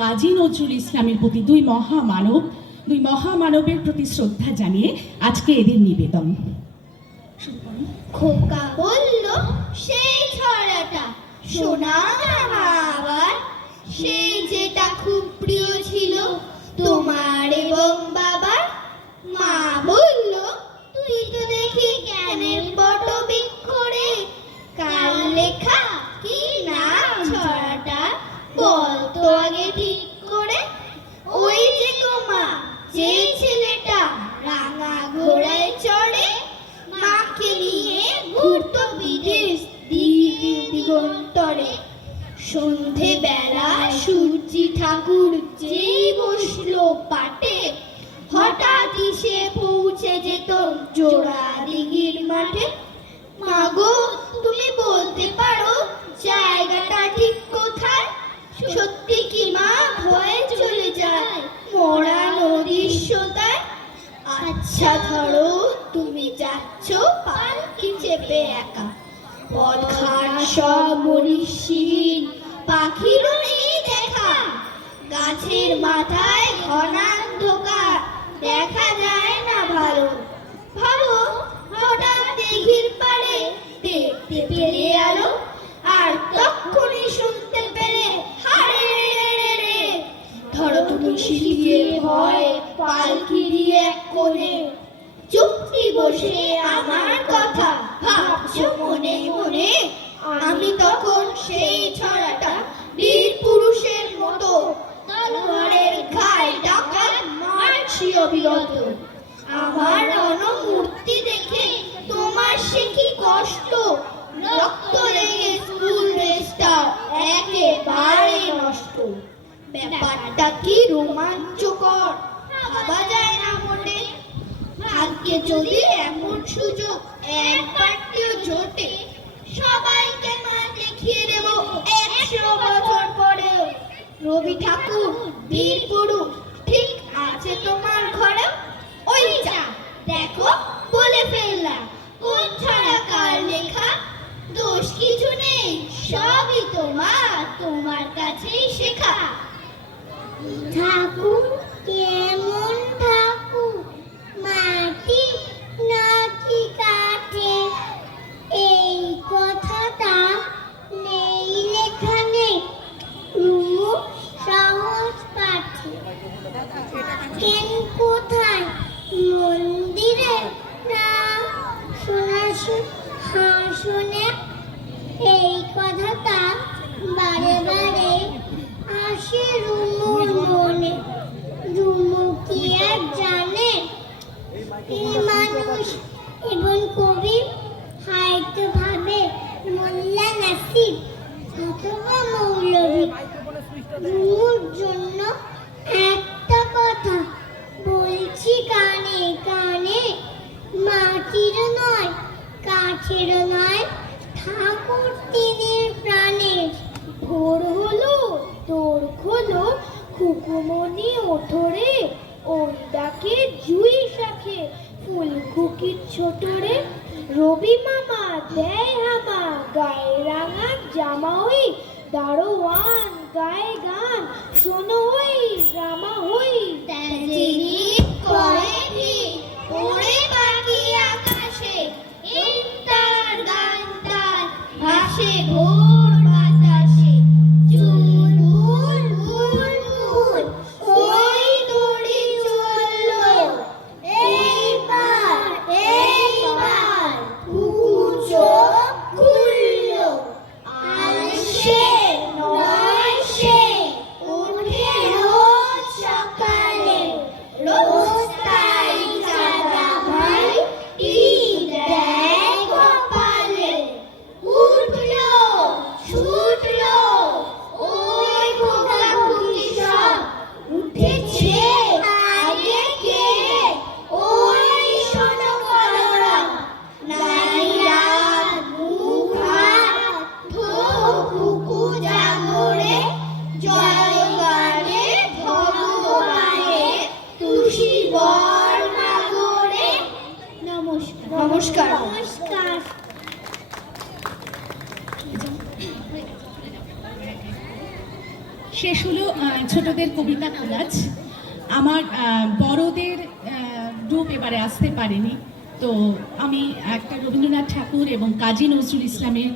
কাজী নজরুল ইসলামের প্রতি দুই মহামানবের প্রতি শ্রদ্ধা জানিয়ে আজকে এদের নিবেদন। খোকা বলল সেই ছড়াটা শোনা আবার, সেই যেটা খুব প্রিয় ছিল তোমার এবং বাবার। মা বলল তুই তো দেখি জ্ঞানের বটবৃক্ষ রে, কার লেখা কি নাম ছড়াটা বল তো আগে ঠিক করে। ওই যে তোমা যে ছেলেটা রাঙা ঘোড়ায় চড়ে, মাকে নিয়ে ঘুরতো বিদেশ দিগন্তরে। সন্ধে বেলা সূর্যি ঠাকুর যেই বসলো পাটে, হঠাৎ সে পৌঁছে যেত জোড়া দিঘির মাঠে। মাগো তুমি বলতে পারো জায়গাটা ঠিক কোথায়? সত্যি কি মা ভয়ে চলে যায় মোরা নদীর সোতায়? আচ্ছা ধরো তুমি যাচ্ছ পালকি চেপে একা, পথঘাট সব মরিশহীন, পাখিরও নেই দেখা। গাছের মাথায় ঘনান্ধকার, দেখা যায় না ভালো ভালো। হঠাৎ দিঘির পাড়ে দেখতে পেলে আলো, আর তখনই শুনতে পেলে হারে রে রে। ধরো তুমি শিখিয়ে ভয় পালকির এক কোণে, চুপটি বসে আমার কথা ভাবছো মনে মনে। আমি তখন সেই ছড়াটা বীর পুরুষের মতো তলোয়ারের ঘায়ে ডাকাত মারছি অবিরত। আমার রণমূর্তি দেখে তোমার সে কি কষ্ট, রক্ত লেগে স্কুল ড্রেসটা একেবারে নষ্ট। ব্যাপারটা কি রোমাঞ্চকর ভাবা যায় না মোটে। ভাগ্যে যদি এমন সুযোগ একবারটিও জোটে, সবাইকে মা দেখিয়ে দেব 100 বছর পরে। রবি ঠাকুর বীর পুরুষ ঠিক আছে তোমার ঘরে? ওই যা দেখো বলে ফেললাম কোন ছড়া কার লেখা। দোষ কিছু নেই, সবই তোমার কাছেই শেখা। ঠাকুর কেমন ঠাকুর, মাটি নাকি কাঠে? এই কথাটা নেই লেখানে রুমু সহজ পাঠে। কেন কোথায় মন্দিরে না হাসনে? এই কথাটা বারে বারে আসে রুমুর মনে। রুমু কি আর জানে এই মানুষ এবং কবি হয়তো ভাবে মোল্লা নাসিব অথবা মৌলভী। রুমুর জন্য একটা কথা বলছি কানে কানে, মাটির নয় কাঠের নয় ঠাকুর তিনির প্রাণের। ভোর হলো তোর খোলো খুকুমনি ওঠরে, ওই ডাকে জুই শাখে ফুল খুকির ছোটরে। রবি মামা দেয় হামা গায়ে রাঙা জামা, ওই দারোয়ান গায়ে গান শোনো ওই রামা হই। তেজেরি করে ভিড় ওড়ে পাখি আকাশে, ইন্তার গানটার ভাসে ভোর বাতাসে। চুল বুল বুল বুল ওই দড়ি চললো, এইবার কুকুর চোখ খুললো। আলসে নয় সে ওঠে রোজ সকালে, রোজ তাই সাদা ভাই টি দেয় কপালে। উঠলো শেষ হলো ছোটদের কবিতা কোলাজ। আমার বড়দের গ্রুপ এবারে আসতে পারেনি, তো আমি একটা রবীন্দ্রনাথ ঠাকুর এবং কাজী নজরুল ইসলামের